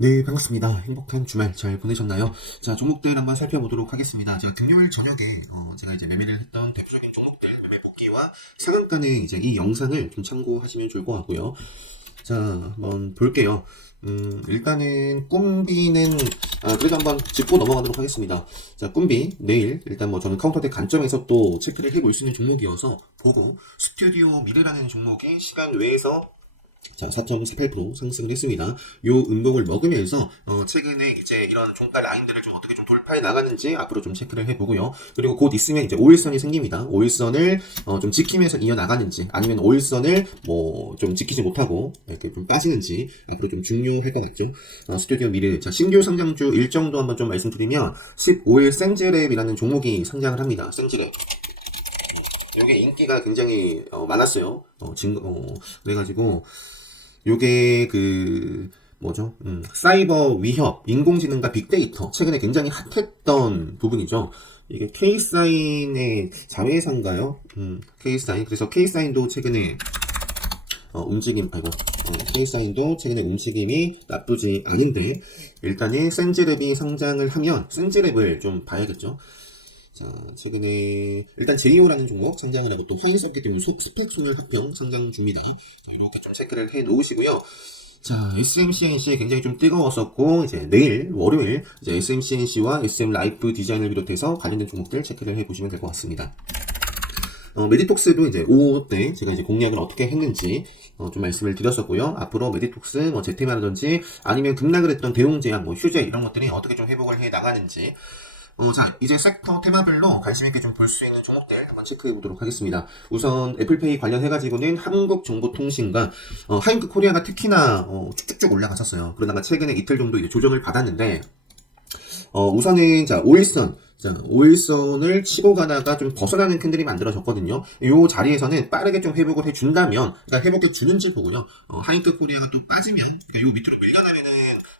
네, 반갑습니다. 행복한 주말 잘 보내셨나요? 자, 종목들 한번 살펴보도록 하겠습니다. 제가 금요일 저녁에 제가 이제 매매를 했던 대표적인 종목들 매매 복귀와 상한가는 이제 이 영상을 좀 참고하시면 좋을 것 같고요. 자, 한번 볼게요. 일단은 꿈비는 그래도 한번 짚고 넘어가도록 하겠습니다. 자, 꿈비 내일 일단 뭐 저는 카운터대 관점에서 또 체크를 해볼 수 있는 종목이어서 보고 스튜디오 미래라는 종목이 시간 외에서 자, 4.48% 상승을 했습니다. 요 음봉을 먹으면서 최근에 이제 이런 종가 라인들을 좀 어떻게 좀 돌파해 나가는지 앞으로 좀 체크를 해보고요. 그리고 곧 있으면 이제 5일선이 생깁니다. 5일선을 좀 지키면서 이어 나가는지 아니면 5일선을 뭐 좀 지키지 못하고 이렇게 좀 빠지는지 앞으로 좀 중요할 것 같죠. 스튜디오 미르 자, 신규 상장주 일정도 한번 좀 말씀드리면 15일 센즈랩이라는 종목이 상장을 합니다. 센즈랩. 이게 인기가 굉장히 많았어요. 그래가지고 요게 뭐죠? 사이버 위협, 인공지능과 빅데이터 최근에 굉장히 핫했던 부분이죠. 이게 K사인의 자회사인가요? K사인. 그래서 K사인도 최근에 K사인도 최근에 움직임이 나쁘지 않은데 일단은 센즈랩이 상장을 하면 센즈랩을 좀 봐야겠죠. 자, 최근에 일단 제이오라는 종목 상장을 하고 또 화인석기 때문에 스펙 소멸 합병 상장 중입니다. 자, 이렇게 좀 체크를 해 놓으시고요. 자, SMCNC 굉장히 좀 뜨거웠었고 이제 내일 월요일 이제 SMCNC와 SM 라이프 디자인을 비롯해서 관련된 종목들 체크를 해 보시면 될 것 같습니다. 메디톡스도 이제 5호 때 제가 이제 공략을 어떻게 했는지 좀 말씀을 드렸었고요. 앞으로 메디톡스 뭐 제테마라든지 아니면 급락을 했던 대웅제약 뭐 휴재 이런 것들이 어떻게 좀 회복을 해 나가는지 자, 이제 섹터 테마별로 관심있게 좀 볼 수 있는 종목들 한번 체크해 보도록 하겠습니다. 우선 애플페이 관련해가지고는 한국정보통신과 하이크 코리아가 특히나 쭉쭉쭉 올라갔었어요. 그러다가 최근에 이틀 정도 이제 조정을 받았는데 우선은 자, 5일선 자, 5일선을 치고 가다가 좀 벗어나는 캔들이 만들어졌거든요. 이 자리에서는 빠르게 좀 회복을 해준다면, 그러니까 회복해 주는지 보고요. 하이크 코리아가 또 빠지면, 그러니까 요 밑으로 밀려나면은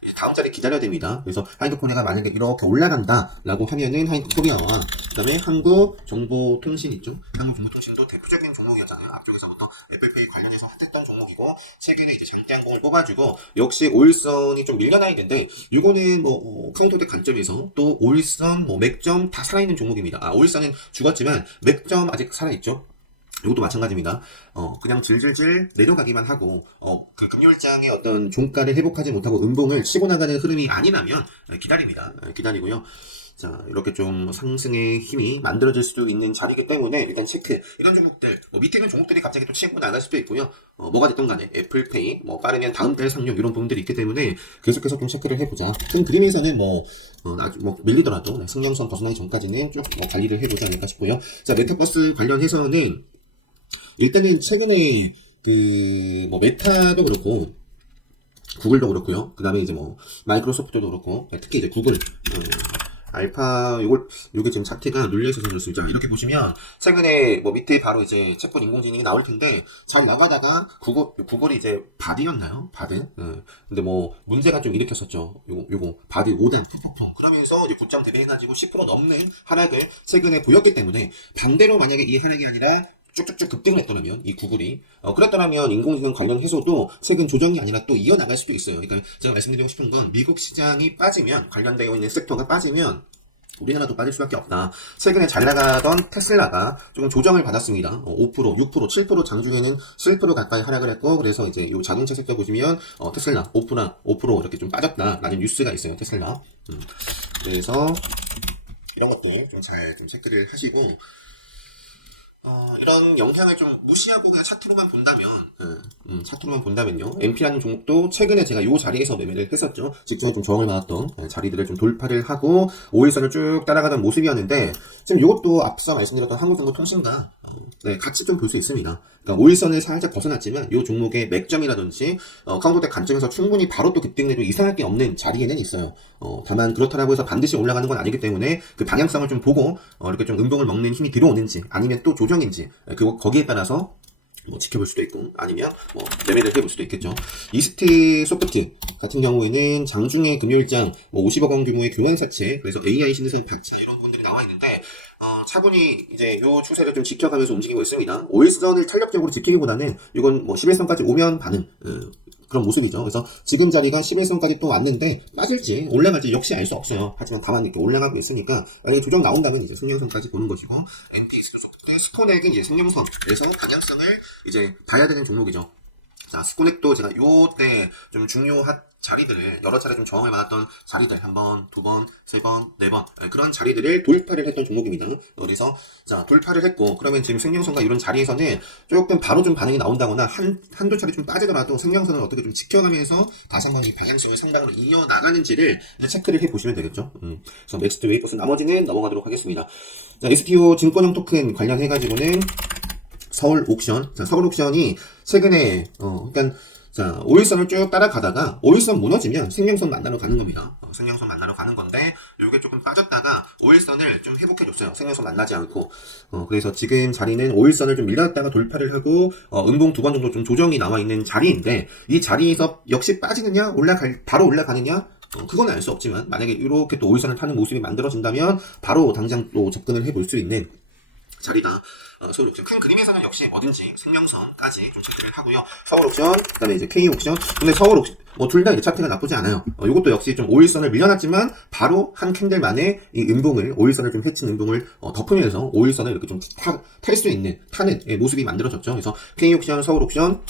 이제 다음 자리 기다려야 됩니다. 그래서 하이크 코리아가 만약에 이렇게 올라간다라고 하면은 하이크 코리아와 그다음에 한국정보통신 있죠. 한국정보통신도 대표적인 종목이었잖아요. 앞쪽에서부터 애플페이 관련해서 핫했던 종목이고 최근에 이제 장대항공을 뽑아주고 역시 5일선이 좀 밀려나 있는데 이거는 뭐 카운터대 관점에서 또 5일선 뭐 맥점 다 살아있는 종목입니다. 5일선은 죽었지만 맥점 아직 살아있죠. 이것도 마찬가지입니다. 그냥 질질질 내려가기만 하고, 그 금요일장의 어떤 종가를 회복하지 못하고 음봉을 치고 나가는 흐름이 아니라면, 기다립니다. 기다리고요. 자, 이렇게 좀 상승의 힘이 만들어질 수도 있는 자리이기 때문에 일단 체크. 이런 종목들, 뭐 밑에 있는 종목들이 갑자기 또 치고 나갈 수도 있고요. 뭐가 됐든 간에 애플페이, 뭐 빠르면 다음 달 상용 이런 부분들이 있기 때문에 계속해서 좀 체크를 해보자. 큰 그림에서는 아주 밀리더라도 승량선 벗어나기 전까지는 쭉 관리를 해보지 않을까 싶고요. 자, 메타버스 관련해서는 일단은 최근에 메타도 그렇고 구글도 그렇고요. 그 다음에 이제 마이크로소프트도 그렇고 특히 이제 구글 알파 요게 지금 차트가 눌려있어서 그렇습니다. 이렇게 보시면 최근에 밑에 바로 이제 챗봇 인공지능이 나올 텐데 잘 나가다가 구글이 이제 바디였나요? 바드. 근데 문제가 좀 일으켰었죠. 요거 바디 5단 푹푹푹 그러면서 이제 고점 대비해가지고 10% 넘는 하락을 최근에 보였기 때문에 반대로 만약에 이 하락이 아니라 쭉쭉쭉 급등을 했더라면 이 구글이 그랬더라면 인공지능 관련 해소도 최근 조정이 아니라 또 이어나갈 수도 있어요. 그러니까 제가 말씀드리고 싶은 건 미국 시장이 빠지면 관련되어 있는 섹터가 빠지면 우리나라도 빠질 수밖에 없다. 최근에 잘 나가던 테슬라가 조금 조정을 받았습니다. 5%, 6%, 7% 장중에는 7% 가까이 하락을 했고 그래서 이제 이 자동차 섹터 보시면 테슬라 5% 이렇게 좀 빠졌다라는 뉴스가 있어요. 테슬라. 그래서 이런 것들 좀 잘 좀 체크를 하시고 이런 영향을 좀 무시하고 그냥 차트로만 본다면요. MP라는 종목도 최근에 제가 이 자리에서 매매를 했었죠. 직전에 좀 저항을 받았던 자리들을 좀 돌파를 하고 5일선을 쭉 따라가던 모습이었는데 지금 이것도 앞서 말씀드렸던 한국정보통신과 같이 좀 볼 수 있습니다. 그러니까 5일선을 살짝 벗어났지만 이 종목의 맥점이라든지 카운터대 관점에서 충분히 바로 또 급등해도 이상할 게 없는 자리에는 있어요. 다만 그렇다고 해서 반드시 올라가는 건 아니기 때문에 그 방향성을 좀 보고 이렇게 좀 음봉을 먹는 힘이 들어오는지 아니면 또 조정인지 거기에 따라서 지켜볼 수도 있고 아니면 매매를 해볼 수도 있겠죠. 이스트 소프트 같은 경우에는 장중에 금요일장 50억 원 규모의 교환사채 그래서 AI 신선 박차 이런 분들이 나와 있는데 차분히 이제 요 추세를 좀 지켜가면서 움직이고 있습니다. 5일선을 탄력적으로 지키기보다는 이건 11선까지 오면 반응 그런 모습이죠. 그래서 지금 자리가 11선까지 또 왔는데 빠질지 올라갈지 역시 알 수 없어요. 하지만 다만 이렇게 올라가고 있으니까 만약에 조정 나온다면 이제 승용선까지 보는 것이고, NPX 소프트 스코넥은 이제 승용선에서 방향성을 이제 봐야 되는 종목이죠. 자, 스코넥도 제가 요때 좀 중요한 자리들을 여러 차례 좀 저항을 받았던 자리들, 한 번, 두 번, 세 번, 네 번, 그런 자리들을 돌파를 했던 종목입니다. 그래서 자, 돌파를 했고, 그러면 지금 생명선과 이런 자리에서는 조금 바로 좀 반응이 나온다거나 한두 차례 좀 빠지더라도 생명선을 어떻게 좀 지켜가면서 다시 한번 이 방향성을 상당으로 이어나가는지를 체크를 해 보시면 되겠죠. 그래서 넥스트 웨이퍼스 나머지는 넘어가도록 하겠습니다. 자, STO 증권형 토큰 관련해가지고는 서울 옥션. 자, 서울 옥션이 최근에, 그러니까, 자, 5일선을 쭉 따라가다가 5일선 무너지면 생명선 만나러 가는 겁니다. 생명선 만나러 가는 건데, 요게 조금 빠졌다가 5일선을 좀 회복해줬어요. 생명선 만나지 않고. 그래서 지금 자리는 5일선을 좀 밀렸다가 돌파를 하고, 음봉 두 번 정도 좀 조정이 나와 있는 자리인데, 이 자리에서 역시 빠지느냐, 바로 올라가느냐, 그건 알 수 없지만, 만약에 이렇게 또 5일선을 타는 모습이 만들어진다면, 바로 당장 또 접근을 해볼 수 있는 자리다. 큰 그림에서는 역시 뭐든지 생명선까지 좀 체크를 하고요. 서울 옥션, 그 다음에 이제 K 옥션. 근데 서울 옥션, 둘 다 이제 차트가 나쁘지 않아요. 이것도 역시 좀 5일선을 밀려났지만, 바로 한 캔들 만에 이 음봉을, 5일선을 좀 해친 음봉을 덮으면서 5일선을 이렇게 좀 탈 수 있는, 타는 모습이 만들어졌죠. 그래서 K 옥션, 서울 옥션,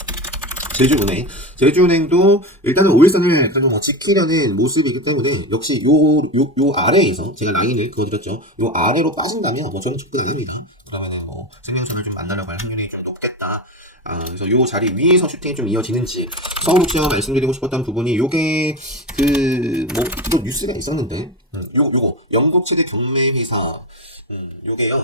제주은행도 일단은 5일선을 지키려는 모습이기 때문에 역시 요 아래에서 제가 라인을 그어드렸죠. 요 아래로 빠진다면 저는 접근 안 합니다. 그러면은 생명선을 좀 만나려고 할 확률이 좀 높겠다. 그래서 요 자리 위에서 슈팅이 좀 이어지는지 서울옥션 말씀드리고 싶었던 부분이 요게 이거 뉴스가 있었는데 요거 영국 최대 경매 회사 요게요.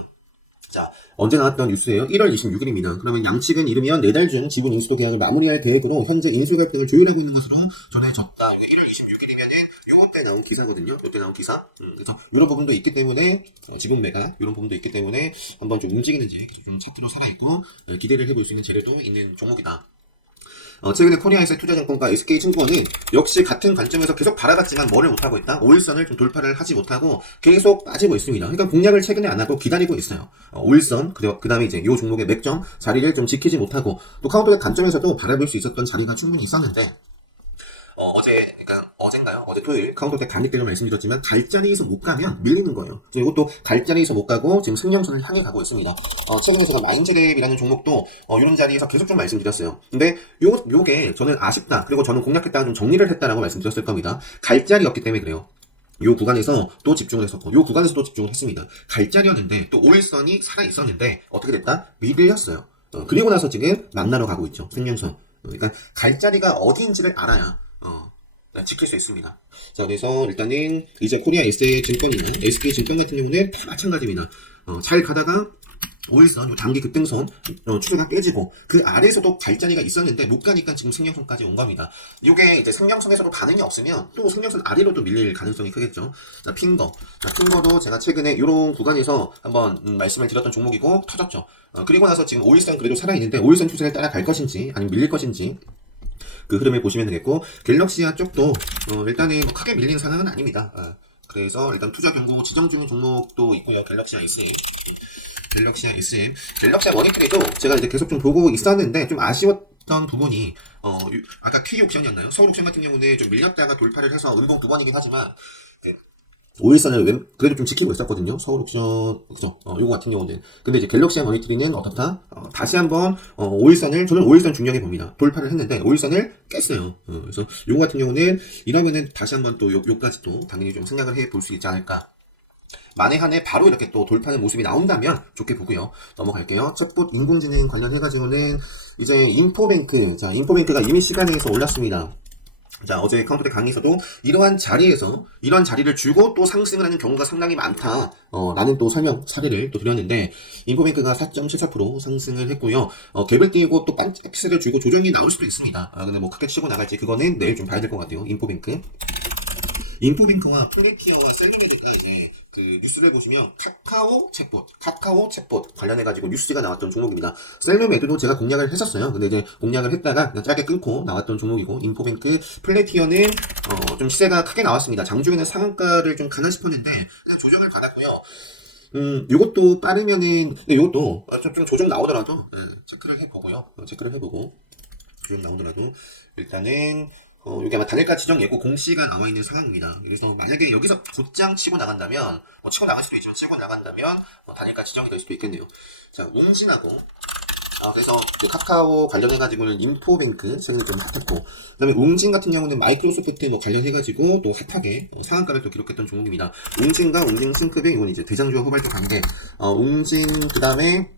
자, 언제 나왔던 뉴스예요? 1월 26일입니다. 그러면 양측은 이르면 4달 중 지분 인수도 계약을 마무리할 계획으로 현재 인수 갈등을 조율하고 있는 것으로 전해졌다. 1월 26일이면은 요때 나온 기사거든요. 요때 나온 기사. 그래서 이런 부분도 있기 때문에 지분 매각 이런 부분도 있기 때문에 한번 좀 움직이는지 좀 차트로 살아있고 기대를 해볼 수 있는 재료도 있는 종목이다. 최근에 코리아에셋 투자증권과 SK증권은 역시 같은 관점에서 계속 바라봤지만 뭐를 못하고 있다? 5일선을 좀 돌파를 하지 못하고 계속 빠지고 있습니다. 그러니까 공략을 최근에 안 하고 기다리고 있어요. 5일선, 그 다음에 이제 이 종목의 맥점 자리를 좀 지키지 못하고 또 카운터의 관점에서도 바라볼 수 있었던 자리가 충분히 있었는데 어제 토요일 카운터때 강의 때도 말씀드렸지만 갈 자리에서 못 가면 밀리는 거예요. 그래서 이것도 갈 자리에서 못 가고 지금 승령선을 향해 가고 있습니다. 최근에 제가 마인드랩이라는 종목도 이런 자리에서 계속 좀 말씀드렸어요. 근데 요게 저는 아쉽다. 그리고 저는 공략했다가 좀 정리를 했다라고 말씀드렸을 겁니다. 갈 자리였기 때문에 그래요. 요 구간에서 또 집중을 했었고, 요 구간에서 또 집중을 했습니다. 갈 자리였는데, 또 5일선이 살아있었는데, 어떻게 됐다? 밀렸어요. 그리고 나서 지금 만나러 가고 있죠. 생명선. 그러니까 갈 자리가 어디인지를 알아야, 지킬 수 있습니다. 자, 그래서 일단은 이제 코리아 SK증권이나 SK증권 같은 경우는 다 마찬가지입니다. 잘 가다가 5일선, 요 단기 급등선, 추세가 깨지고, 그 아래에서도 갈 자리가 있었는데, 못 가니까 지금 생명선까지 온 겁니다. 요게 이제 생명선에서도 반응이 없으면, 또 생명선 아래로도 밀릴 가능성이 크겠죠. 자, 핑거도 제가 최근에 요런 구간에서 한번 말씀을 드렸던 종목이고, 터졌죠. 그리고 나서 지금 5일선 그래도 살아있는데, 5일선 추세를 따라갈 것인지, 아니면 밀릴 것인지, 그 흐름을 보시면 되겠고, 갤럭시아 쪽도, 일단은 크게 밀린 상황은 아닙니다. 그래서 일단 투자 경고 지정 중인 종목도 있고요. 갤럭시아 SM, 갤럭시아 머니트리도 제가 이제 계속 좀 보고 있었는데 좀 아쉬웠던 부분이 아까 K 옥션이었나요? 서울 옥션 같은 경우는 좀 밀렸다가 돌파를 해서 음봉 2번이긴 하지만 5일선을 그래도 좀 지키고 있었거든요. 서울 옥션, 그죠? 요거 같은 경우는. 근데 이제 갤럭시아 머니터리는 어떻다? 다시 한번, 저는 5일선 중요하게 봅니다. 돌파를 했는데, 5일선을 깼어요. 그래서 요거 같은 경우는, 이러면은 다시 한번 또 요까지 또 당연히 좀 생각을 해 볼 수 있지 않을까. 만에 한해 바로 이렇게 또 돌파하는 모습이 나온다면 좋게 보고요. 넘어갈게요. 챗봇 인공지능 관련해가지고는, 이제 인포뱅크가 이미 시간에서 올랐습니다. 자, 어제 카운터대 강의에서도 이런 자리를 주고 또 상승을 하는 경우가 상당히 많다. 라는 또 설명 사례를 또 드렸는데, 인포뱅크가 4.74% 상승을 했고요. 갭을 끼고 또 반짝스를 주고 조정이 나올 수도 있습니다. 근데 뭐 크게 치고 나갈지 그거는 내일 좀 봐야 될 것 같아요. 인포뱅크와 플레이티어와 셀럽메드가 이제 그 뉴스를 보시면 카카오 챗봇 관련해가지고 뉴스가 나왔던 종목입니다. 셀럽메드도 제가 공략을 했었어요. 근데 이제 공략을 했다가 그냥 짧게 끊고 나왔던 종목이고, 인포뱅크, 플레이티어는 좀 시세가 크게 나왔습니다. 장중에는 상한가를 좀 가나 싶었는데 그냥 조정을 받았고요. 요것도 빠르면은, 근데 요것도 좀 조정 나오더라도 체크를 해보고 쭉 나오더라도 일단은 여기 아마 단일가 지정 예고 공시가 나와 있는 상황입니다. 그래서 만약에 여기서 곧장 치고 나간다면 치고 나갈 수도 있지만 치고 나간다면 단일가 지정이 될 수도 있겠네요. 자, 웅진하고 그래서 카카오 관련해가지고는 인포뱅크 최근에 좀 핫했고, 그 다음에 웅진 같은 경우는 마이크로소프트 관련해가지고 또 핫하게 상한가를 또 기록했던 종목입니다. 웅진과 웅진 싱크뱅 이건 이제 대장주와 후발주 관계. 웅진 그 다음에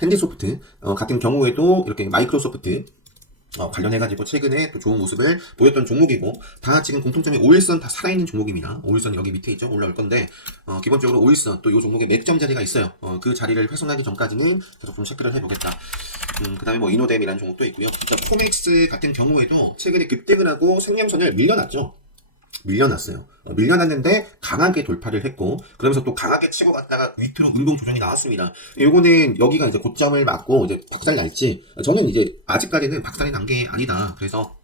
핸디소프트 같은 경우에도 이렇게 마이크로소프트 관련해가지고 최근에 또 좋은 모습을 보였던 종목이고, 다 지금 공통점이 5일선 다 살아있는 종목입니다. 5일선 여기 밑에 있죠? 올라올 건데, 기본적으로 5일선 또 이 종목에 맥점 자리가 있어요. 그 자리를 훼손하기 전까지는 계속 좀 체크를 해보겠다. 그 다음에 이노뎀이라는 종목도 있고요. 진짜 코맥스 같은 경우에도 최근에 급등을 하고 생명선을 밀려났어요. 밀려났는데 강하게 돌파를 했고, 그러면서 또 강하게 치고 갔다가 밑으로 운동 조정이 나왔습니다. 요거는 여기가 이제 고점을 맞고 이제 박살 날지, 저는 이제 아직까지는 박살이 난 게 아니다. 그래서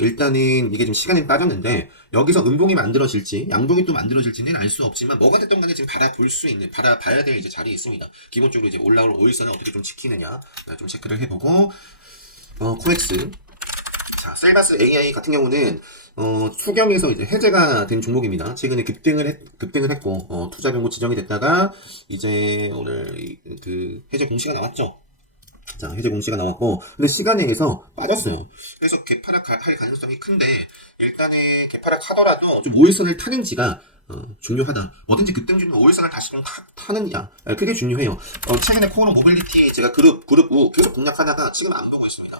일단은 이게 좀 시간이 빠졌는데 여기서 음봉이 만들어질지 양봉이 또 만들어질지는 알 수 없지만 뭐가 됐든 간에 지금 바라봐야 될 이제 자리에 있습니다. 기본적으로 이제 올라올 5일선을 어떻게 좀 지키느냐 좀 체크를 해보고, 코엑스, 자, 셀바스 AI 같은 경우는 수경에서 이제 해제가 된 종목입니다. 최근에 급등을 했고, 투자 경고 지정이 됐다가 이제 오늘 그 해제 공시가 나왔죠. 자, 해제 공시가 나왔고, 근데 시간에서 빠졌어요. 그래서 개파락할 가능성이 큰데, 일단은 개파락하더라도 좀 5일선을 타는지가 중요하다. 뭐든지 급등주는 5일선을 다시 좀 타느냐, 그게 중요해요. 최근에 코어로 모빌리티 제가 그룹 U 계속 공략하다가 지금 안 보고 있습니다.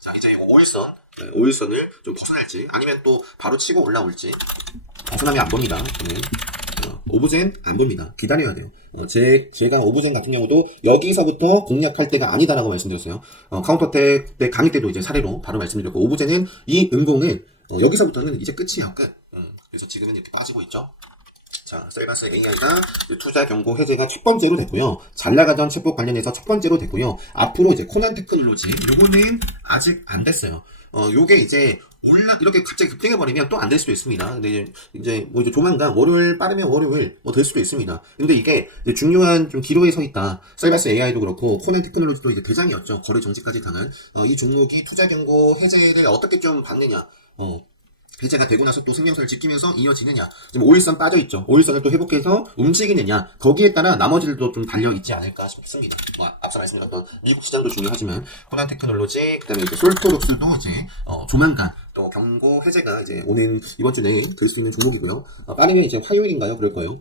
자, 이제 이거 5일선을 좀 벗어날지, 아니면 또 바로 치고 올라올지, 벗어나면 안 봅니다. 오브젠 안 봅니다. 기다려야 돼요. 제가 오브젠 같은 경우도 여기서부터 공략할 때가 아니다라고 말씀드렸어요. 카운터텍 때 강의 때도 이제 사례로 바로 말씀드렸고, 오브젠은 이 음봉은 여기서부터는 이제 끝이에요. 끝. 그래서 지금은 이렇게 빠지고 있죠. 자, 셀바스 AI가 투자 경고 해제가 첫 번째로 됐고요. 잘 나가던 챗봇 관련해서 첫 번째로 됐고요. 앞으로 이제 코난 테크놀로지, 요거는 아직 안 됐어요. 요게 이제 이렇게 갑자기 급등해버리면 또 안 될 수도 있습니다. 근데 이제 조만간 월요일, 빠르면 월요일 될 수도 있습니다. 근데 이게 이제 중요한 좀 기로에 서 있다. 셀바스 AI도 그렇고 코난 테크놀로지도 이제 대장이었죠. 거래 정지까지 당한 이 종목이 투자 경고 해제를 어떻게 좀 받느냐. 해제가 되고 나서 또 생명선을 지키면서 이어지느냐, 지금 5일선 빠져있죠. 5일선을 또 회복해서 움직이느냐, 거기에 따라 나머지들도 좀 달려있지 않을까 싶습니다. 앞서 말씀드렸던 미국 시장도 중요하지만 코난 테크놀로지, 그 다음에 솔토록스도 이제 조만간 또 경고 해제가 이제 오는 이번 주 내에 될 수 있는 종목이고요. 빠르면 이제 화요일인가요? 그럴 거예요.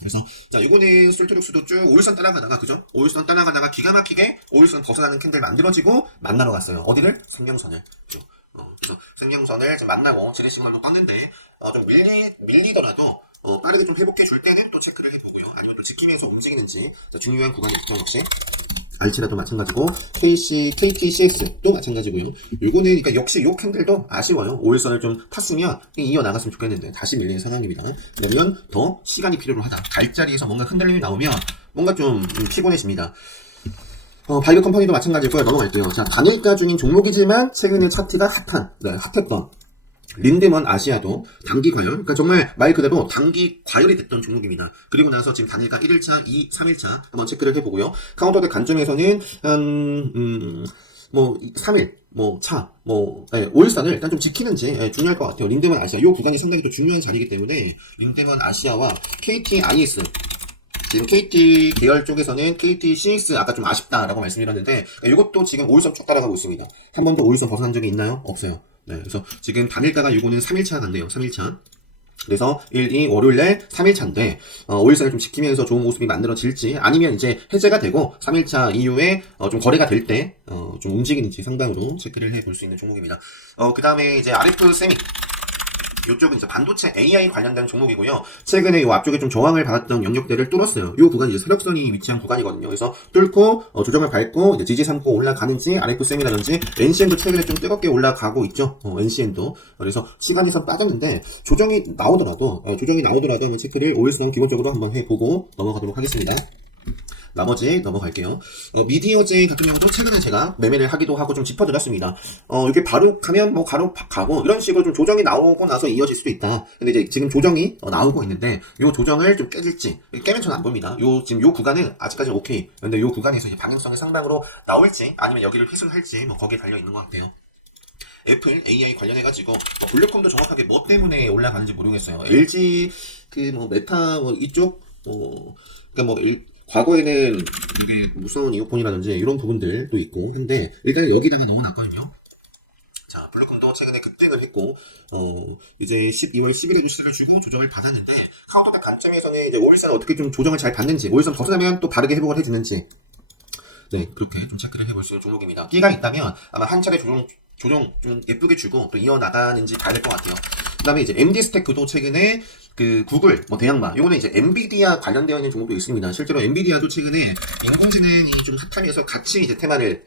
그래서 자, 요거는 솔트룩스도 쭉 5일선 따라가다가, 그죠? 5일선 따라가다가 기가 막히게 5일선 벗어나는 캔들 만들어지고 만나러 갔어요. 어디를? 생명선을. 그죠? 그래서 생명선을 좀 만나고 지레시그널로 떴는데 좀 밀리더라도 빠르게 좀 회복해 줄 때는 또 체크를 해보고요. 아니면 또 지키면서 움직이는지. 자, 중요한 구간이 있죠. 역시 알치라도 마찬가지고, KTCS도 마찬가지고요. 요거는 그러니까 역시 요 캔들도 아쉬워요. 5일선을 좀 탔으면 이어나갔으면 좋겠는데 다시 밀리는 상황입니다. 왜냐면 더 시간이 필요로 하다. 갈자리에서 뭔가 흔들림이 나오면 뭔가 좀 피곤해집니다. 바이오 컴퍼니도 마찬가지고요. 넘어갈게요. 자, 단일가 중인 종목이지만 최근에 차트가 핫했던 린데먼 아시아도 단기 과열, 그러니까 정말 말 그대로 단기 과열이 됐던 종목입니다. 그리고 나서 지금 단일가 1일차, 2, 3일차 한번 체크를 해보고요. 카운터덱 관점에서는 3일, 5일선을 일단 좀 지키는지 중요할 것 같아요. 린데먼 아시아, 이 구간이 상당히 또 중요한 자리이기 때문에 린데먼 아시아와 KTIS, 지금 KT 계열 쪽에서는 KTCS 아까 좀 아쉽다라고 말씀드렸는데, 이것도 지금 5일선 쭉 따라가고 있습니다. 한 번도 5일선 벗어난 적이 있나요? 없어요. 네, 그래서 지금 단일가가 요거는 3일차 간대요. 3일차. 그래서 1, 2, 월요일날 3일차인데 5일선을 좀 지키면서 좋은 모습이 만들어질지, 아니면 이제 해제가 되고 3일차 이후에 좀 거래가 될 때 좀 움직이는지 상당으로 체크를 해볼 수 있는 종목입니다. 그 다음에 이제 RF 세미, 이쪽은 이제 반도체 AI 관련된 종목이고요. 최근에 이 앞쪽에 좀 저항을 받았던 영역대를 뚫었어요. 이 구간이 이제 세력선이 위치한 구간이거든요. 그래서 뚫고 조정을 밟고 이제 지지 삼고 올라가는지, RF셈이라든지 NCN도 최근에 좀 뜨겁게 올라가고 있죠. NCN도. 그래서 시간에선 빠졌는데 조정이 나오더라도 한번 체크를 5일선 기본적으로 한번 해보고 넘어가도록 하겠습니다. 나머지 넘어갈게요. 미디어제 같은 경우도 최근에 제가 매매를 하기도 하고 좀 짚어드렸습니다. 이게 바로 가면 뭐 가고 이런 식으로 좀 조정이 나오고 나서 이어질 수도 있다. 근데 이제 지금 조정이 나오고 있는데 요 조정을 좀 깨질지 깨면 저는 안 봅니다. 지금 요 구간은 아직까지 오케이. 근데 요 구간에서 이제 방향성이 상방으로 나올지 아니면 여기를 휘순할지 뭐 거기에 달려 있는 것 같아요. 애플 AI 관련해가지고 볼륨컴도 정확하게 뭐 때문에 올라가는지 모르겠어요. LG 메타 이쪽 그러니까 과거에는 이게 무서운 이어폰이라든지 이런 부분들도 있고 한데 일단 여기다가 넣어놨거든요. 자, 블루컴도 최근에 급등을 했고 이제 12월 10일에도 시세를 주고 조정을 받았는데 카운터백 관점에서는 이제 5일선 어떻게 좀 조정을 잘 받는지 5일선 벗어나면 또 바르게 회복을 해주는지 네 그렇게 좀 체크를 해볼 수 있는 종목입니다. 끼가 있다면 아마 한 차례 조정 좀 예쁘게 주고 또 이어나가는지 봐야 될 것 같아요. 그 다음에 이제 MD 스태크도 최근에 구글, 대양마, 요거는 이제 엔비디아 관련되어 있는 종목도 있습니다. 실제로 엔비디아도 최근에 인공지능이 좀 핫하면서 같이 이제 테마를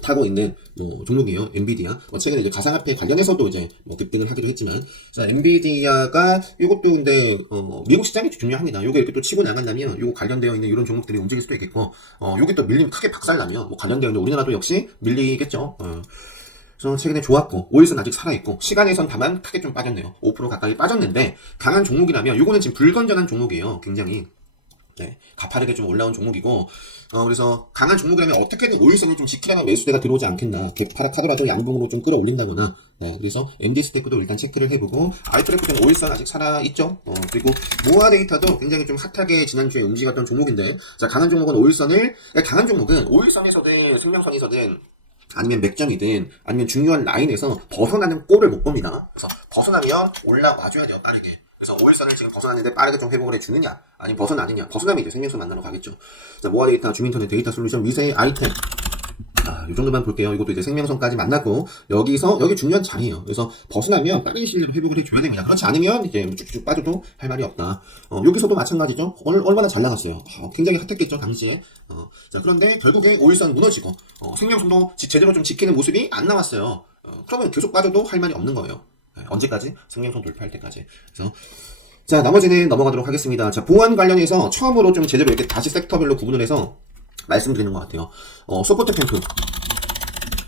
타고 있는 종목이에요. 엔비디아. 최근에 이제 가상화폐 관련해서도 이제 급등을 하기도 했지만, 자, 엔비디아가 요것도 근데 미국 시장이 중요합니다. 요게 이렇게 또 치고 나간다면 요거 관련되어 있는 이런 종목들이 움직일 수도 있겠고, 요게 또 밀림 크게 박살나면 관련되어 있는 우리나라도 역시 밀리겠죠. 그래서 최근에 좋았고 5일선 아직 살아있고 시간에선 다만 크게 좀 빠졌네요. 5% 가까이 빠졌는데 강한 종목이라면 요거는 지금 불건전한 종목이에요. 굉장히 가파르게 좀 올라온 종목이고 그래서 강한 종목이라면 어떻게든 5일선을 좀 지키려면 매수대가 들어오지 않겠나. 개파락하더라도 양봉으로 좀 끌어올린다거나 그래서 MD 스태크도 일단 체크를 해보고 아이트래프트는 5일선 아직 살아있죠. 그리고 모아 데이터도 굉장히 좀 핫하게 지난주에 움직였던 종목인데 자 강한 종목은 5일선을 강한 종목은 5일선에서든 생명선이서든 아니면 맥점이든 아니면 중요한 라인에서 벗어나는 꼴을 못 봅니다. 그래서 벗어나면 올라와줘야 돼요. 빠르게. 그래서 5일선을 지금 벗어났는데 빠르게 좀 회복을 해주느냐 아니면 벗어나느냐. 벗어나면 이제 생명선 만나러 가겠죠. 자, 모아 데이터, 주민터넷 데이터 솔루션, 위세 아이템 이 정도만 볼게요. 이것도 이제 생명선까지 만났고 여기 중요한 자리예요. 그래서 벗어나면 빠른 시일로 회복을 해줘야 됩니다. 그렇지 않으면 이제 쭉쭉 빠져도 할 말이 없다. 여기서도 마찬가지죠. 얼마나 잘 나갔어요. 굉장히 핫했겠죠 당시에. 자 그런데 결국에 5일선 무너지고 생명선도 제대로 좀 지키는 모습이 안 나왔어요. 그러면 계속 빠져도 할 말이 없는 거예요. 언제까지? 생명선 돌파할 때까지. 그래서 자 나머지는 넘어가도록 하겠습니다. 자 보안 관련해서 처음으로 좀 제대로 이렇게 다시 섹터별로 구분을 해서 말씀드리는 것 같아요. 소프트 캠프.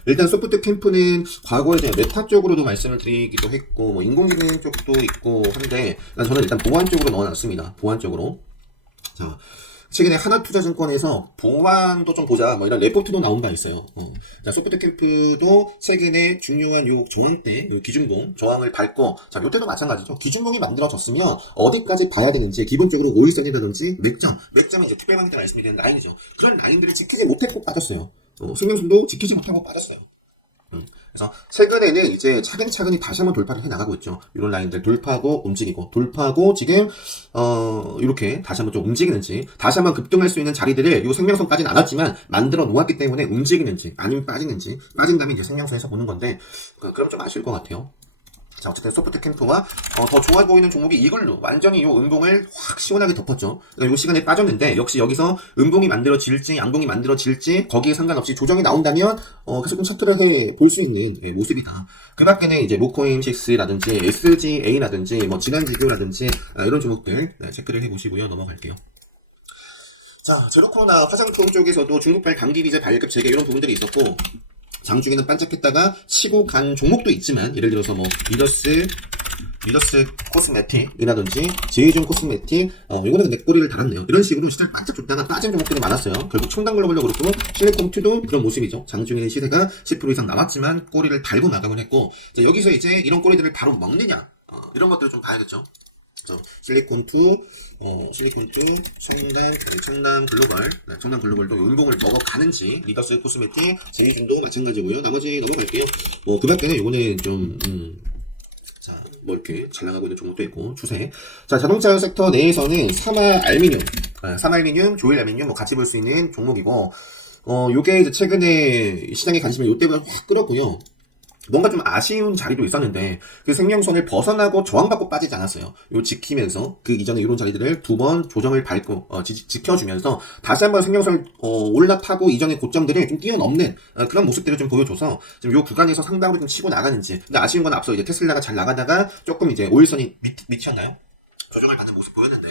일단 소프트 캠프는 과거에 이제 메타 쪽으로도 말씀을 드리기도 했고, 인공지능 쪽도 있고 한데, 저는 일단 보안 쪽으로 넣어놨습니다. 보안 쪽으로. 자, 최근에 하나투자증권에서 보안도 좀 보자, 이런 레포트도 나온 바 있어요. 자, 소프트 캠프도 최근에 중요한 요 저항대, 요 기준봉, 저항을 밟고, 자, 요때도 마찬가지죠. 기준봉이 만들어졌으면 어디까지 봐야 되는지, 기본적으로 5일선이라든지 맥점이 이제 투별방위 때 말씀드리는 라인이죠. 그런 라인들을 지키지 못했고 빠졌어요. 생명선도 지키지 못하고 빠졌어요. 그래서 최근에는 이제 차근차근히 다시 한번 돌파를 해 나가고 있죠. 이런 라인들 돌파하고 움직이고 돌파하고 지금 이렇게 다시 한번 좀 움직이는지 다시 한번 급등할 수 있는 자리들을 이 생명선까지는 안 왔지만 만들어 놓았기 때문에 움직이는지 아니면 빠지는지 빠진다면 이제 생명선에서 보는 건데 그럼 좀 아쉬울 것 같아요. 자, 어쨌든 소프트 캠프와 더 좋아 보이는 종목이 이걸로 완전히 요 음봉을 확 시원하게 덮었죠. 그러니까 요 시간에 빠졌는데 역시 여기서 음봉이 만들어질지 양봉이 만들어질지 거기에 상관없이 조정이 나온다면 계속 좀 차트를 해 볼 수 있는 모습이다. 그 밖에는 이제 모코임6라든지 SGA라든지 진한지교라든지 이런 종목들 체크를 해보시고요. 넘어갈게요. 자, 제로코로나 화장품 쪽에서도 중국발 감기 비자 발급 재개 이런 부분들이 있었고 장중에는 반짝했다가 치고 간 종목도 있지만 예를 들어서 리더스 코스메틱이라든지 제이준 코스메틱 이거는 근데 꼬리를 달았네요. 이런 식으로 시장 반짝 줬다가 빠진 종목들이 많았어요. 결국 청담글로벌도 그렇고 실리콤2도 그런 모습이죠. 장중에 시세가 10% 이상 나왔지만 꼬리를 달고 마감을 했고 자, 여기서 이제 이런 꼬리들을 바로 먹느냐 이런 것들을 좀 봐야겠죠. 실리콘2, 청담글로벌도 운봉을 먹어가는지, 리더스 코스메틱, 제이준도 마찬가지고요. 나머지 넘어갈게요. 그 밖에는 요거는 좀, 이렇게 잘 나가고 있는 종목도 있고, 추세. 자, 자동차 섹터 내에서는 삼알미늄, 조일알미늄 같이 볼 수 있는 종목이고, 요게 이제 최근에 시장에 관심을 요때보다 확 끌었고요. 뭔가 좀 아쉬운 자리도 있었는데 그 생명선을 벗어나고 저항받고 빠지지 않았어요. 요 지키면서 그 이전에 이런 자리들을 두 번 조정을 밟고 지켜주면서 다시 한번 생명선을 올라타고 이전의 고점들을 좀 뛰어넘는 그런 모습들을 좀 보여줘서 지금 요 구간에서 상방으로 좀 치고 나가는지. 근데 아쉬운 건 앞서 이제 테슬라가 잘 나가다가 조금 이제 5일선이 밑이었나요? 조정을 받는 모습 보였는데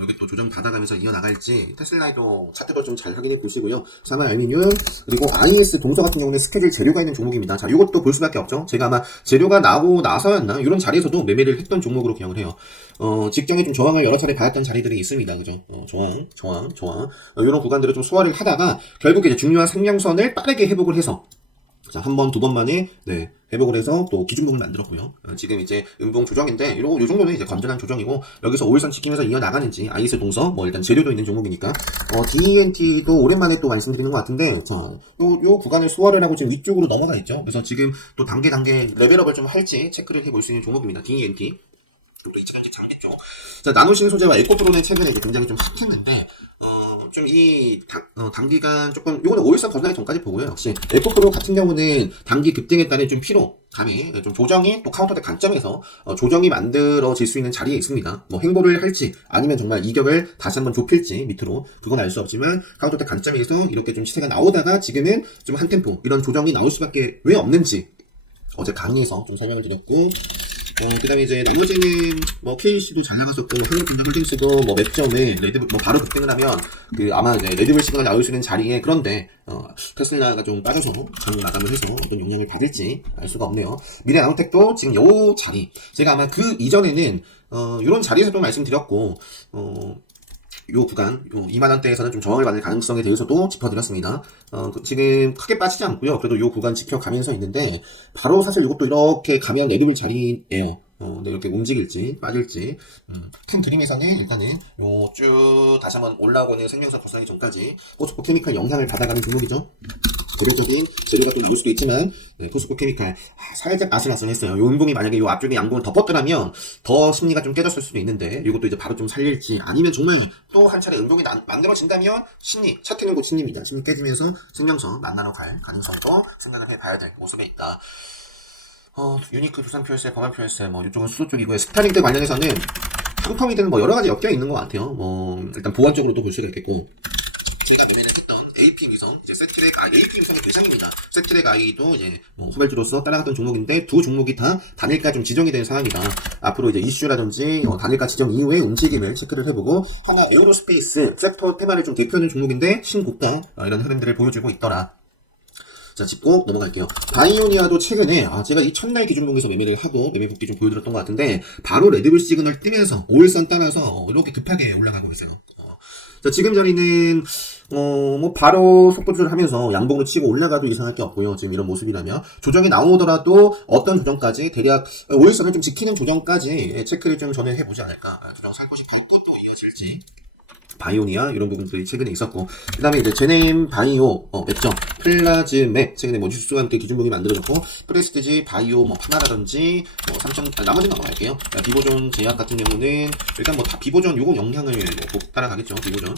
여기 또 조정 받아가면서 이어나갈지 테슬라도 차트도 좀 잘 확인해 보시고요. 사마 알미늄 그리고 IS 동서 같은 경우는 스케줄 재료가 있는 종목입니다. 자, 이것도 볼 수밖에 없죠. 제가 아마 재료가 나오고 나서였나 이런 자리에서도 매매를 했던 종목으로 기억을 해요. 직전에 좀 저항을 여러 차례 받았던 자리들이 있습니다. 그죠? 저항. 이런 구간들을 좀 소화를 하다가 결국에 이제 중요한 생명선을 빠르게 회복을 해서 자, 한 번, 두 번 만에, 네, 회복을 해서 또 기준봉을 만들었고요. 지금 이제 음봉 조정인데, 요 정도는 이제 건전한 조정이고, 여기서 5일선 지키면서 이어나가는지, IS 동서, 뭐 일단 재료도 있는 종목이니까, DNT도 오랜만에 또 말씀드리는 것 같은데, 자, 요 구간을 소화를 하고 지금 위쪽으로 넘어가 있죠. 그래서 지금 또 단계 레벨업을 좀 할지 체크를 해볼 수 있는 종목입니다. DNT. 또 2차전지 장비죠. 자, 나노신 소재와 에코프로는 최근에 이제 굉장히 좀 핫했는데, 좀 단기간 조금, 요거는 5일선 거듭나기 전까지 보고요. 역시, 에코프로 같은 경우는 단기 급등에 따른 좀 피로감이, 좀 조정이 또 카운터대 관점에서, 조정이 만들어질 수 있는 자리에 있습니다. 뭐, 행보를 할지, 아니면 정말 이격을 다시 한번 좁힐지, 밑으로, 그건 알 수 없지만, 카운터대 관점에서 이렇게 좀 시세가 나오다가 지금은 좀 한 템포, 이런 조정이 나올 수밖에 왜 없는지, 어제 강의에서 좀 설명을 드렸고, 그 다음에 이제 나머지는 뭐 KC도 잘 나갔었고 한국전자 홀딩스도 뭐 맥점에 레드불 뭐 바로 급등을 하면 그 아마 이제 레드불 시그널 나올 수 있는 자리에 그런데 테슬라가 좀 빠져서 장로 마감을 해서 어떤 영향을 받을지 알 수가 없네요. 미래 나노텍도 지금 요 자리 제가 아마 그 이전에는 요런 자리에서도 말씀드렸고 요 구간, 요 2만원대에서는 좀 저항을 받을 가능성에 대해서도 짚어드렸습니다. 지금 크게 빠지지 않고요. 그래도 요 구간 지켜가면서 있는데, 바로 사실 이것도 이렇게 가면 레드불 자리예요. 근데 이렇게 움직일지, 빠질지. 큰 그림에서는 일단은 요 쭉 다시 한번 올라오는 생명선 거스나기 전까지 포스코 케미칼 영향을 받아가는 종목이죠. 개별적인 재료가 또 나올 수도 있지만, 네, 포스코 케미칼 살짝 아슬아슬했어요. 요 음봉이 만약에 요 앞쪽에 양봉을 덮었더라면 더 심리가 좀 깨졌을 수도 있는데 이것도 이제 바로 좀 살릴지 아니면 정말 또 한 차례 음봉이 만들어진다면 심리 차트는 곧 심리입니다. 심리 깨지면서 생명선 만나러 갈 가능성도 생각을 해봐야 될 모습에 있다. 유니크 두산표열세, 범한표열세 뭐 이쪽은 수소 쪽이고요. 스타링크 관련해서는 상품이든 뭐 여러 가지 엮여 있는 것 같아요. 일단 보완적으로 또 볼 수가 있겠고. 제가 매매를 했던 AP위성, 이제 세트랙 AP위성의 대상입니다. 세트랙 I도 이제 뭐 후발주로서 따라갔던 종목인데 두 종목이 다 단일가 좀 지정이 된 상황이다. 앞으로 이제 이슈라든지 단일가 지정 이후의 움직임을 체크를 해보고 하나 에어로스페이스 섹터 테마를 좀 대표하는 종목인데 신고가 이런 흐름들을 보여주고 있더라. 자, 짚고 넘어갈게요. 바이오니아도 최근에, 제가 이 첫날 기준봉에서 매매를 하고, 매매 복귀 좀 보여드렸던 것 같은데, 바로 레드불 시그널 뜨면서, 5일선 따라서, 이렇게 급하게 올라가고 있어요. 자, 지금 자리는, 뭐, 바로 속도 조절하면서 양봉으로 치고 올라가도 이상할 게 없고요. 지금 이런 모습이라면. 조정이 나오더라도 어떤 조정까지, 대략 5일선을 좀 지키는 조정까지 체크를 좀 저는 해보지 않을까. 조정 살 것이 밟고 또 이어질지. 바이오니아 이런 부분들이 최근에 있었고 그 다음에 이제 제네임 바이오 맥점 플라즈맵 최근에 뭐 뉴스와 함께 기준봉이 만들어졌고 프레스티지 바이오 뭐 파나라든지 뭐 삼성 나머지는 넘어갈게요. 비보존 제약 같은 경우는 일단 뭐 다 비보존 요거 영향을 뭐 따라가겠죠. 비보존.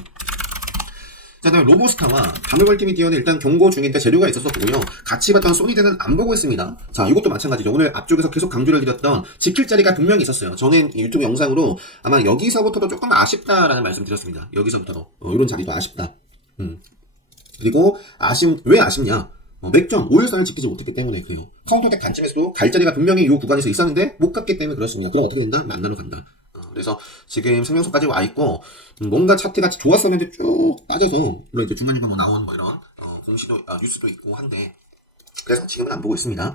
자, 다음에 로보스타와 바누멀티미디어는 일단 경고 중인데 재료가 있어서 보고요. 같이 봤던 소니대는 안 보고 있습니다. 자, 이것도 마찬가지죠. 오늘 앞쪽에서 계속 강조를 드렸던 지킬 자리가 분명히 있었어요. 저는 유튜브 영상으로 아마 여기서부터도 조금 아쉽다라는 말씀 드렸습니다. 여기서부터도. 이런 자리도 아쉽다. 그리고 왜 아쉽냐? 맥점 5일선을 지키지 못했기 때문에 그래요. 카운터대 관점에서도 갈 자리가 분명히 이 구간에서 있었는데 못 갔기 때문에 그렇습니다. 그럼 어떻게 된다? 만나러 간다. 그래서 지금 생명선까지 와 있고 뭔가 차트가 좋았었는데 쭉 빠져서 물론 이제 중간중간 뭐 나온 뭐 이런 공시도 뉴스도 있고 한데 그래서 지금은 안 보고 있습니다.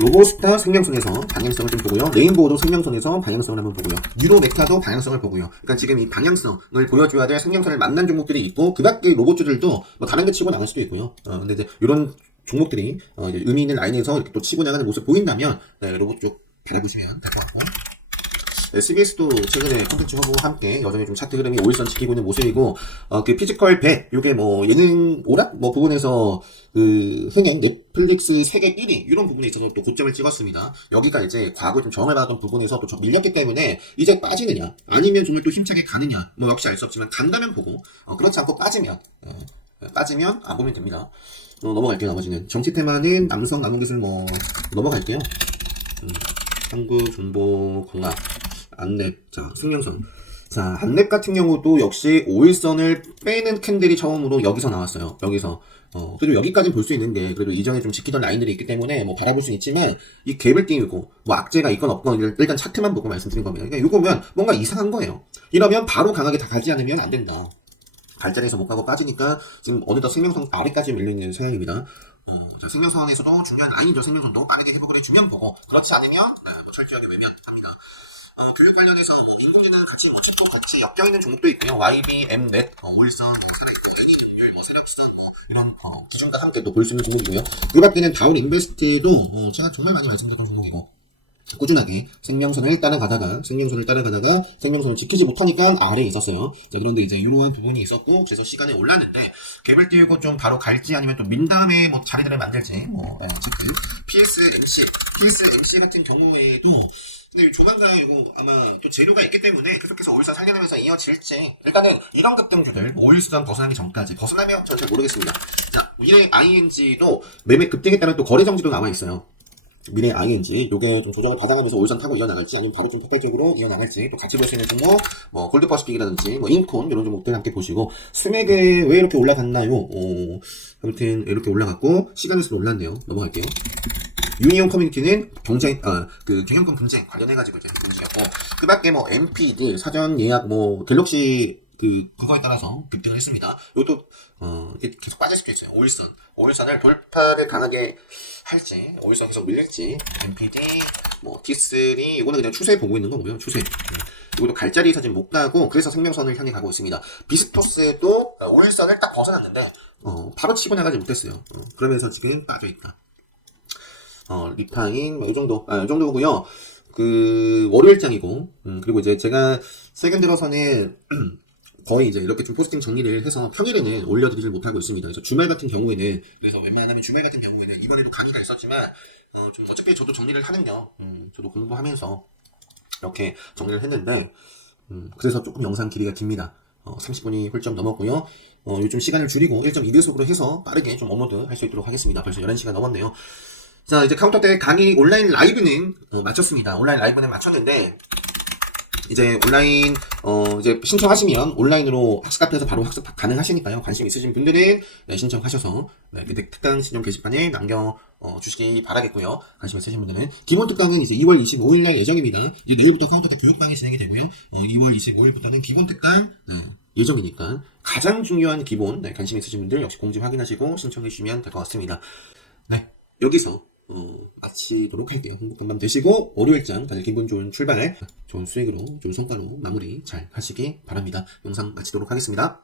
로보스타 생명선에서 방향성을 좀 보고요. 레인보우도 생명선에서 방향성을 한번 보고요. 유로메카도 방향성을 보고요. 그러니까 지금 이 방향성을 보여줘야 될 생명선을 만난 종목들이 있고 그 밖에 로봇주들도 뭐 다른 거 치고 나갈 수도 있고요. 근데 이제 이런 종목들이 이제 의미 있는 라인에서 이렇게 또 치고 나가는 모습 보인다면 네, 로봇 쪽 바라보시면 될 것 같고. CBS도 최근에 콘텐츠 허브와 함께 여전히 좀 차트 흐름이 5일선 지키고 있는 모습이고, 그 피지컬 100, 요게 뭐 예능 오락? 뭐 부분에서 그 흥행 넷플릭스 세계 1위, 이런 부분에 있어서 또 고점을 찍었습니다. 여기가 이제 과거 좀 저항을 받았던 부분에서 또 좀 밀렸기 때문에 이제 빠지느냐, 아니면 정말 또 힘차게 가느냐, 뭐 역시 알 수 없지만 간다면 보고, 그렇지 않고 빠지면 안 보면 됩니다. 넘어갈게요, 나머지는. 정치 테마는 남성, 남원기술 뭐, 넘어갈게요. 한국, 정보, 공학. 안랩, 자, 생명선. 자, 안랩 같은 경우도 역시 5일선을 빼는 캔들이 처음으로 여기서 나왔어요. 여기서. 그래도 여기까지는 볼 수 있는데, 그래도 이전에 좀 지키던 라인들이 있기 때문에, 뭐, 바라볼 수는 있지만, 이 갭을 띄우고, 뭐, 악재가 있건 없건, 일단 차트만 보고 말씀드린 겁니다. 그러니까 이거면 뭔가 이상한 거예요. 이러면 바로 강하게 다 가지 않으면 안 된다. 갈자리에서 못 가고 빠지니까 지금 어느덧 생명선 아래까지 밀려있는 상황입니다. 자, 생명선에서도 중요한 아이죠. 생명선도 빠르게 회복을 해주면 보고, 그렇지 않으면 철저하게 외면합니다. 교육 관련해서 인공지능 같이 우측도 같이 엮여있는 종목도 있고요. YB, Mnet, 오일선, 애니전율, 세라피스 이런 기준과 함께 또 볼 수 있는 종목이고요. 그 밖에는 다운 인베스트도 제가 정말 많이 말씀드렸던 종목이고, 꾸준하게 생명선을 따라가다가 생명선을 지키지 못하니까 아래에 있었어요. 자, 그런데 이제 이러한 부분이 있었고, 그래서 시간이 올랐는데 갭을 띄우고 좀 바로 갈지 아니면 또 민 다음에 뭐 자리들을 만들지 체크. PSMC 같은 경우에도 근데 조만간 이거 아마 또 재료가 있기 때문에 계속해서 오일선 살려내면서 이어질지, 일단은 이런 급등주들 오일선 벗어나기 전까지, 벗어나면 저는 잘 모르겠습니다. 자, 미래 ING도 매매 급등에 따른 또 거래 정지도 나와 있어요. 미래 ING 요게 좀 조정을 받아가면서 오일선 타고 이어나갈지, 아니면 바로 좀 폭발적으로 이어나갈지, 또 같이 볼 수 있는 종목 골드퍼시픽이라든지 인콘 이런 종목들 함께 보시고, 스맥에 왜 이렇게 올라갔나요? 아무튼 이렇게 올라갔고 시간이 있으면 올랐네요. 넘어갈게요. 유니온 커뮤니티는 경영권 분쟁 관련해가지고 이제 움직였고, 그 밖에 MP들 사전 예약 갤럭시 그거에 따라서 급등을 했습니다. 이것도 이게 계속 빠질 수도 있어요. 오일선을 돌파를 강하게 할지, 오일선 계속 밀릴지, MPD, T3 이거는 그냥 추세 보고 있는 거고요. 추세. 이것도 갈자리에서 지금 못 가고, 그래서 생명선을 향해 가고 있습니다. 비스토스도 오일선을 딱 벗어났는데 바로 치고 나가지 못했어요. 그러면서 지금 빠져있다. 리타인 이 정도고요. 월요일장이고, 그리고 이제 제가 최근 들어서는 거의 이제 이렇게 좀 포스팅 정리를 해서 평일에는 올려드리질 못하고 있습니다. 그래서 주말 같은 경우에는, 이번에도 강의가 있었지만 좀 어차피 저도 정리를 하는요. 저도 공부하면서 이렇게 정리를 했는데, 그래서 조금 영상 길이가 깁니다. 30분이 훌쩍 넘었고요. 요즘 시간을 줄이고 1.2배속으로 해서 빠르게 좀 업로드 할 수 있도록 하겠습니다. 벌써 11시간 넘었네요. 자, 이제 카운터대 강의 온라인 라이브는 마쳤습니다. 온라인 라이브는 마쳤는데, 이제 온라인 이제 신청하시면 온라인으로 학습 카페에서 바로 학습 가능하시니까요. 관심 있으신 분들은 신청하셔서 특강 신청 게시판에 남겨 주시기 바라겠고요. 관심 있으신 분들은 기본 특강은 이제 2월 25일 날 예정입니다. 이제 내일부터 카운터대 교육방이 진행이 되고요. 2월 25일부터는 기본 특강 예정이니까 가장 중요한 기본, 관심 있으신 분들 역시 공지 확인하시고 신청해 주시면 될 것 같습니다. 네, 여기서 마치도록 할게요. 행복한 밤 되시고, 월요일장 다들 기분 좋은 출발, 좋은 수익으로, 좋은 성과로 마무리 잘 하시기 바랍니다. 영상 마치도록 하겠습니다.